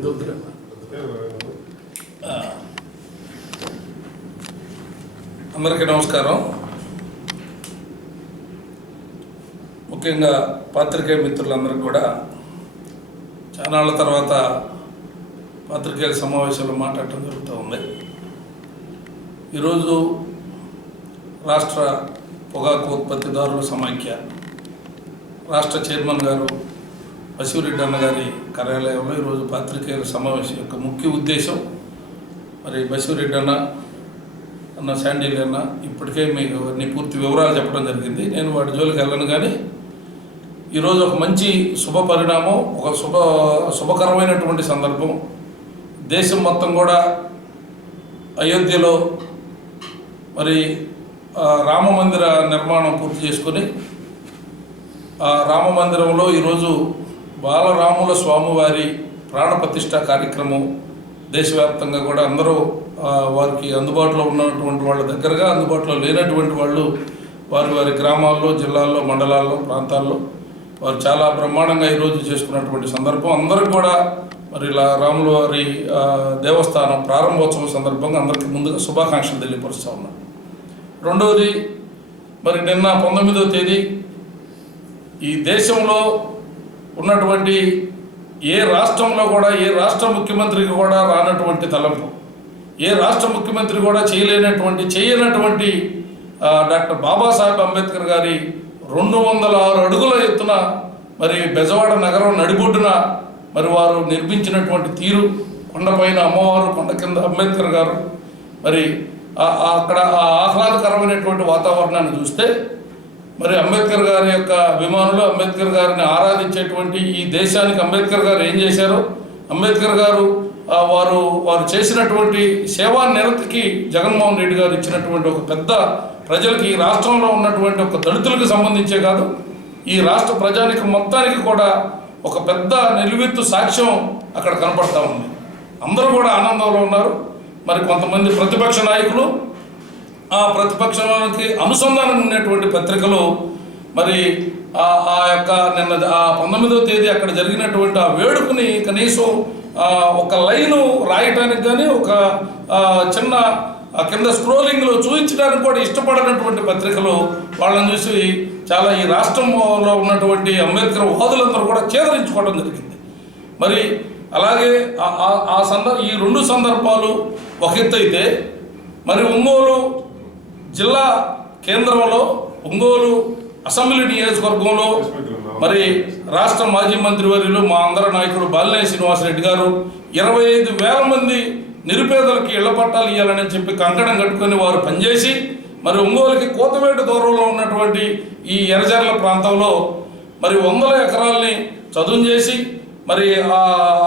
ఇది వద్దులేమ్మా. అందరికీ నమస్కారం ముఖ్యంగా పాత్రికేయ మిత్రులందరికీ కూడా చానాళ్ళ తర్వాత పాత్రికేయుల సమావేశంలో మాట్లాడటం జరుగుతూ ఉంది ఈరోజు రాష్ట్ర పొగాకు ఉత్పత్తిదారుల సమాఖ్య రాష్ట్ర చైర్మన్ గారు బసిరెడ్డి అన్న గారి కార్యాలయంలో ఈరోజు పాత్రికేయుల సమావేశం యొక్క ముఖ్య ఉద్దేశం మరి బసిరెడ్డి అన్న అన్న శాండీల్ అన్న ఇప్పటికే మీకు అన్ని పూర్తి వివరాలు చెప్పడం జరిగింది. నేను వాటి జోలికి వెళ్ళను కానీ ఈరోజు ఒక మంచి శుభ పరిణామం ఒక శుభ శుభకరమైనటువంటి సందర్భం. దేశం మొత్తం కూడా అయోధ్యలో మరి రామ మందిర నిర్మాణం పూర్తి చేసుకొని రామ మందిరంలో ఈరోజు బాలరాముల స్వామివారి ప్రాణప్రతిష్ట కార్యక్రమం దేశవ్యాప్తంగా కూడా అందరూ వారికి అందుబాటులో ఉన్నటువంటి వాళ్ళ దగ్గరగా అందుబాటులో లేనటువంటి వాళ్ళు వారి వారి గ్రామాల్లో జిల్లాల్లో మండలాల్లో ప్రాంతాల్లో వారు చాలా బ్రహ్మాండంగా ఈరోజు చేసుకున్నటువంటి సందర్భం. అందరికి కూడా మరి ఇలా రాముల వారి దేవస్థానం ప్రారంభోత్సవం సందర్భంగా అందరికీ ముందుగా శుభాకాంక్షలు తెలియపరుస్తూ ఉన్నాను రెండవది మరి నిన్న పంతొమ్మిదవ తేదీ ఈ దేశంలో ఉన్నటువంటి ఏ రాష్ట్రంలో కూడా ఏ రాష్ట్ర ముఖ్యమంత్రికి కూడా రానటువంటి తలంపు. ఏ రాష్ట్ర ముఖ్యమంత్రి కూడా చేయలేనటువంటి చేయనటువంటి డాక్టర్ బాబాసాహెబ్ అంబేద్కర్ గారి రెండు వందల ఆరు అడుగుల ఎత్తున మరి బెజవాడ నగరం నడిబొడ్డున మరి వారు నిర్మించినటువంటి తీరు కొండపైన అమ్మవారు కొండ కింద అంబేద్కర్ గారు. మరి అక్కడ ఆ ఆహ్లాదకరమైనటువంటి వాతావరణాన్ని చూస్తే మరి అంబేద్కర్ గారి యొక్క అభిమానులు అంబేద్కర్ గారిని ఆరాధించేటువంటి ఈ దేశానికి అంబేద్కర్ గారు ఏం చేశారో? అంబేద్కర్ గారు వారు వారు చేసినటువంటి సేవా నిరతికి జగన్మోహన్ రెడ్డి గారు ఇచ్చినటువంటి ఒక పెద్ద ప్రజలకి ఈ రాష్ట్రంలో ఉన్నటువంటి ఒక దళితులకు సంబంధించే కాదు ఈ రాష్ట్ర ప్రజానికి మొత్తానికి కూడా ఒక పెద్ద నిలువెత్తు సాక్ష్యం అక్కడ కనపడతా ఉంది. అందరూ కూడా ఆనందంలో ఉన్నారు. మరి కొంతమంది ప్రతిపక్ష నాయకులు ఆ ప్రతిపక్షానికి అనుసంధానం ఉన్నటువంటి పత్రికలు మరి ఆ యొక్క నిన్న ఆ పంతొమ్మిదవ తేదీ అక్కడ జరిగినటువంటి ఆ వేడుకని కనీసం ఒక లైను రాయటానికి కానీ ఒక చిన్న కింద స్క్రోలింగ్లో చూపించడానికి కూడా ఇష్టపడినటువంటి పత్రికలు వాళ్ళని చూసి చాలా ఈ రాష్ట్రంలో ఉన్నటువంటి అంబేద్కర్ వాదులందరూ కూడా చేదరించుకోవడం జరిగింది. మరి అలాగే ఆ- ఆ- ఆ సందర్భ ఈ రెండు సందర్భాలు ఒక ఎత్తు అయితే మరి ఒంగోలు జిల్లా కేంద్రంలో ఒంగోలు అసెంబ్లీ నియోజకవర్గంలో మరి రాష్ట్ర మాజీ మంత్రివర్యులు మా అందరి నాయకుడు బాలినేని శ్రీనివాసరెడ్డి గారు ఇరవై ఐదు వేల మంది నిరుపేదలకి ఇళ్ళ పట్టాలు ఇవ్వాలని చెప్పి కంకణం కట్టుకొని వారు పనిచేసి మరి ఒంగోలుకి కోతవేటు దూరంలో ఉన్నటువంటి ఈ ఎర్రజర్ల ప్రాంతంలో మరి వందల ఎకరాల్ని చదువు చేసి మరి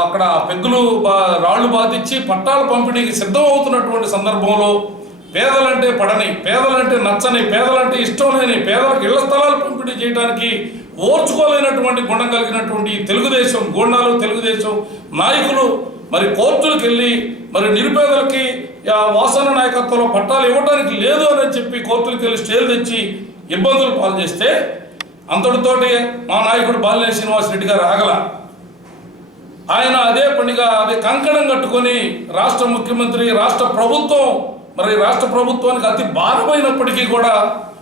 అక్కడ పెగ్గులు బా- రాళ్ళు బాధించి పట్టాల పంపిణీకి సిద్ధం అవుతున్నటువంటి సందర్భంలో పేదలంటే పడని పేదలంటే నచ్చని పేదలంటే ఇష్టం లేని పేదలకు ఇళ్ళ స్థలాలు పంపిణీ చేయడానికి ఓర్చుకోలేనటువంటి గుణం కలిగినటువంటి తెలుగుదేశం గోండాలు తెలుగుదేశం నాయకులు మరి కోర్టులకు వెళ్ళి మరి నిరుపేదలకి ఆ వాసన నాయకత్వంలో పట్టాలు ఇవ్వడానికి లేదు అని చెప్పి కోర్టులకు వెళ్ళి స్టేలు తెచ్చి ఇబ్బందులు పాలు చేస్తే అంతటితోటి మా నాయకుడు బాలినేని శ్రీనివాస్ రెడ్డి గారు ఆగల. ఆయన అదే పనిగా అదే కంకణం కట్టుకొని రాష్ట్ర ముఖ్యమంత్రి రాష్ట్ర ప్రభుత్వం మరి రాష్ట్ర ప్రభుత్వానికి అతి భారమైనప్పటికీ కూడా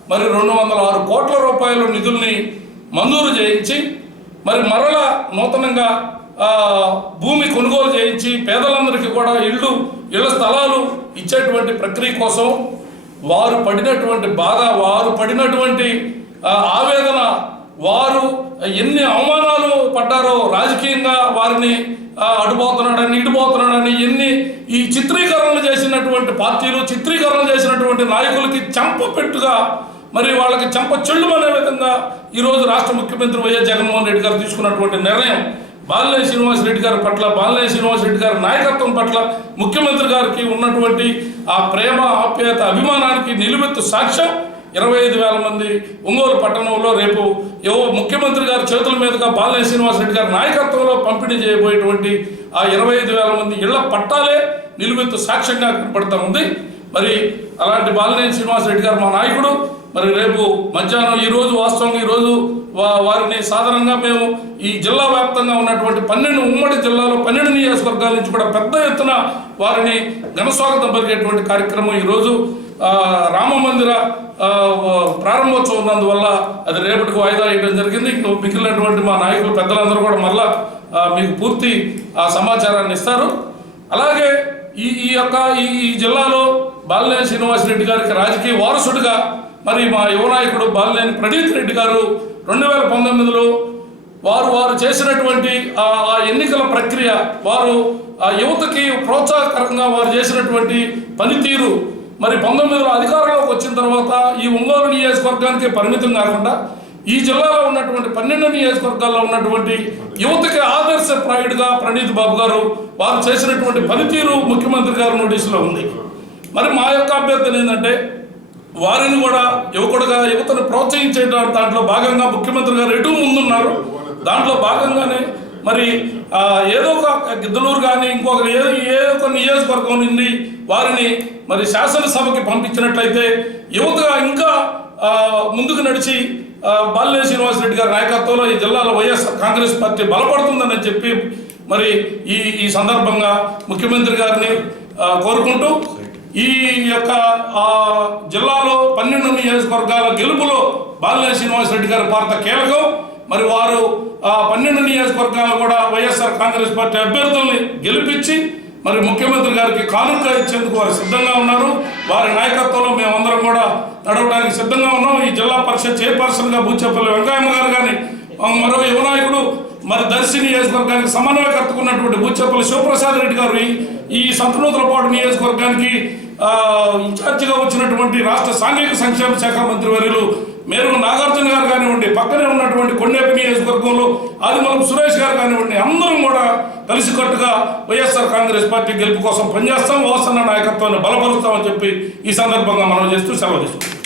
మరి రెండు వందల ఆరు కోట్ల రూపాయల నిధుల్ని మంజూరు చేయించి మరి మరలా నూతనంగా భూమి కొనుగోలు చేయించి పేదలందరికీ కూడా ఇళ్ళు ఇళ్ళ స్థలాలు ఇచ్చేటువంటి ప్రక్రియ కోసం వారు పడినటువంటి బాధ వారు పడినటువంటి ఆవేదన వారు ఎన్ని అవమానాలు పడ్డారో రాజకీయంగా వారిని అడుపోతున్నాడని ఇడిపోతున్నాడని ఎన్ని ఈ చిత్రీకరణలు చేసినటువంటి పార్టీలు చిత్రీకరణలు చేసినటువంటి నాయకులకి చెంప పెట్టుగా మరి వాళ్ళకి చెంప చెల్లు అనే విధంగా ఈరోజు రాష్ట్ర ముఖ్యమంత్రి వైఎస్ జగన్మోహన్ రెడ్డి గారు తీసుకున్నటువంటి నిర్ణయం. బాలినేని శ్రీనివాస్ రెడ్డి గారి పట్ల బాలినేని శ్రీనివాస్ రెడ్డి గారి నాయకత్వం పట్ల ముఖ్యమంత్రి గారికి ఉన్నటువంటి ఆ ప్రేమ ఆప్యాయత అభిమానానికి నిలువెత్తు సాక్ష్యం ఇరవై ఐదు వేల మంది ఒంగోలు పట్టణంలో రేపు ఏవో ముఖ్యమంత్రి గారి చేతుల మీదుగా బాలనే శ్రీనివాస్ రెడ్డి గారి నాయకత్వంలో పంపిణీ చేయబోయేటువంటి ఆ ఇరవై ఐదు వేల మంది ఇళ్ళ పట్టాలే నిలువెత్తు సాక్ష్యంగా కనపడతా ఉంది. మరి అలాంటి బాలినేని శ్రీనివాస్ రెడ్డి గారు మా నాయకుడు. మరి రేపు మధ్యాహ్నం ఈరోజు వాస్తవం వాస్తవంగా ఈ రోజు వా- వారిని సాధారణంగా మేము ఈ జిల్లా వ్యాప్తంగా ఉన్నటువంటి పన్నెండు ఉమ్మడి జిల్లాలో పన్నెండు నియోజకవర్గాల నుంచి కూడా పెద్ద ఎత్తున వారిని ఘనస్వాగతం పలికేటువంటి కార్యక్రమం ఈరోజు రామ మందిర ప్రారంభోత్సవం ఉన్నందువల్ల అది రేపటికి వాయిదా వేయడం జరిగింది. ఇంకా మిగిలినటువంటి మా నాయకులు పెద్దలందరూ కూడా మళ్ళా మీకు పూర్తి ఆ సమాచారాన్ని ఇస్తారు. అలాగే ఈ ఈ యొక్క ఈ ఈ జిల్లాలో బాలినేని శ్రీనివాసరెడ్డి గారికి రాజకీయ వారసుడిగా మరి మా యువ నాయకుడు బాలినేని ప్రణీత్ రెడ్డి గారు రెండు వేల పంతొమ్మిదిలో వారు వారు చేసినటువంటి ఆ ఎన్నికల ప్రక్రియ వారు ఆ యువతకి ప్రోత్సాహకరంగా వారు చేసినటువంటి పనితీరు మరి పంతొమ్మిదిలో అధికారంలోకి వచ్చిన తర్వాత ఈ ఒంగోలు నియోజకవర్గానికి పరిమితం కాకుండా ఈ జిల్లాలో ఉన్నటువంటి పన్నెండు నియోజకవర్గాల్లో ఉన్నటువంటి యువతకి ఆదర్శప్రాయుడిగా ప్రణీత్ బాబు గారు వారు చేసినటువంటి పనితీరు ముఖ్యమంత్రి గారి నోటీసులో ఉంది. మరి మా యొక్క అభ్యర్థన ఏంటంటే వారిని కూడా యువకుడుగా యువతను ప్రోత్సహించే దాంట్లో భాగంగా ముఖ్యమంత్రి గారు ఎటు ముందున్నారు. దాంట్లో భాగంగానే మరి ఏదో ఒక గిద్దలూరు కానీ ఇంకొక ఏ ఏ ఒక నియోజకవర్గం నుండి వారిని మరి శాసనసభకి పంపించినట్లయితే యువతగా ఇంకా ముందుకు నడిచి ఆ, బాలినేని శ్రీనివాసరెడ్డి గారి నాయకత్వంలో ఈ జిల్లాలో వైఎస్ఆర్ కాంగ్రెస్ పార్టీ బలపడుతుందని చెప్పి మరి ఈ ఈ సందర్భంగా ముఖ్యమంత్రి గారిని కోరుకుంటూ ఈ యొక్క జిల్లాలో పన్నెండు నియోజకవర్గాల గెలుపులో బాలినేని శ్రీనివాసరెడ్డి గారి పాత్ర కీలకం. మరి వారు నియోజకవర్గాల్లో కూడా వైఎస్ఆర్ కాంగ్రెస్ పార్టీ అభ్యర్థుల్ని గెలిపించి మరి ముఖ్యమంత్రి గారికి కానుక ఇచ్చేందుకు వారు సిద్ధంగా ఉన్నారు. వారి నాయకత్వంలో మేమందరం కూడా నడవడానికి సిద్ధంగా ఉన్నాం. ఈ జిల్లా పరిషత్ చైర్పర్సన్గా భూచేపల్లి వెంకయ్యమ్మ గారు కానీ మరో యువ నాయకుడు మరి దర్శి నియోజకవర్గానికి సమన్వయకర్తకున్నటువంటి బుచ్చపల్లి శివప్రసాద్ రెడ్డి గారు ఈ- ఈ సంతనూతలపాడు నియోజకవర్గానికి ఇన్ఛార్జిగా వచ్చినటువంటి రాష్ట్ర సాంఘిక సంక్షేమ శాఖ మంత్రి వర్యులు మేరు నాగార్జున కానివ్వండి పక్కనే ఉన్నటువంటి కొండేపి నియోజకవర్గంలో ఆదిమలం సురేష్ గారు కానివ్వండి అందరం కూడా కలిసికట్టుగా వైఎస్ఆర్ కాంగ్రెస్ పార్టీ గెలుపు కోసం పనిచేస్తాం వస్తున్న నాయకత్వాన్ని బలపరుస్తామని చెప్పి ఈ సందర్భంగా మనం చేస్తూ సెలవు తీసుకుంటాం